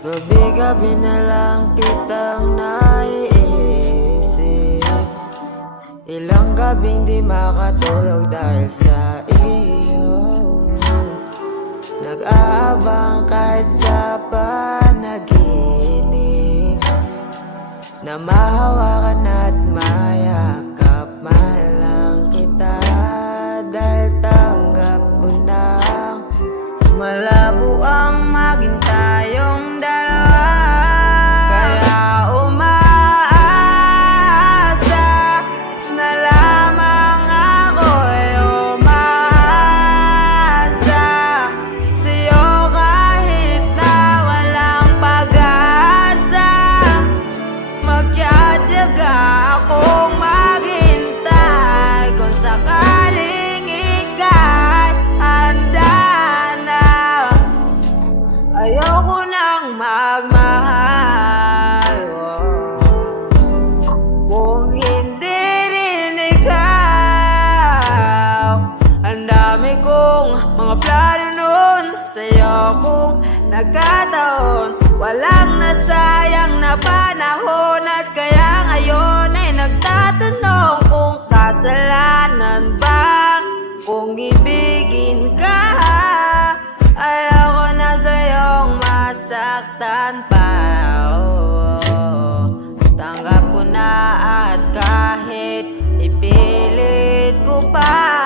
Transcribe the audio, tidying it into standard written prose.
Gabi-gabi na lang kitang naiisip. Ilang gabing di makatulog dahil sa iyo. Nag-aabang kahit sa panaginip, na mahawakan at mayakap man lang kita. Dahil tanggap ko na malabo ang maging tayong dalawa. Kaya umaasa na lamang ako'y umaasa sa'yo kahit na walang pag-asa. Magtsatsaga akong maghintay kung sakaling ika'y handa na. Ayoko nang magmahal, kung hindi rin ikaw. Ang dami kong mga plano nun sa'yo kung nagkataon. Walang nasayang na panahon, at kaya ngayon ay nagtatanong kung kasalanan ba kung ibigin ka. Ayoko na sa'yong masaktan pa, Tanggap ko na, at kahit ipilit ko pa,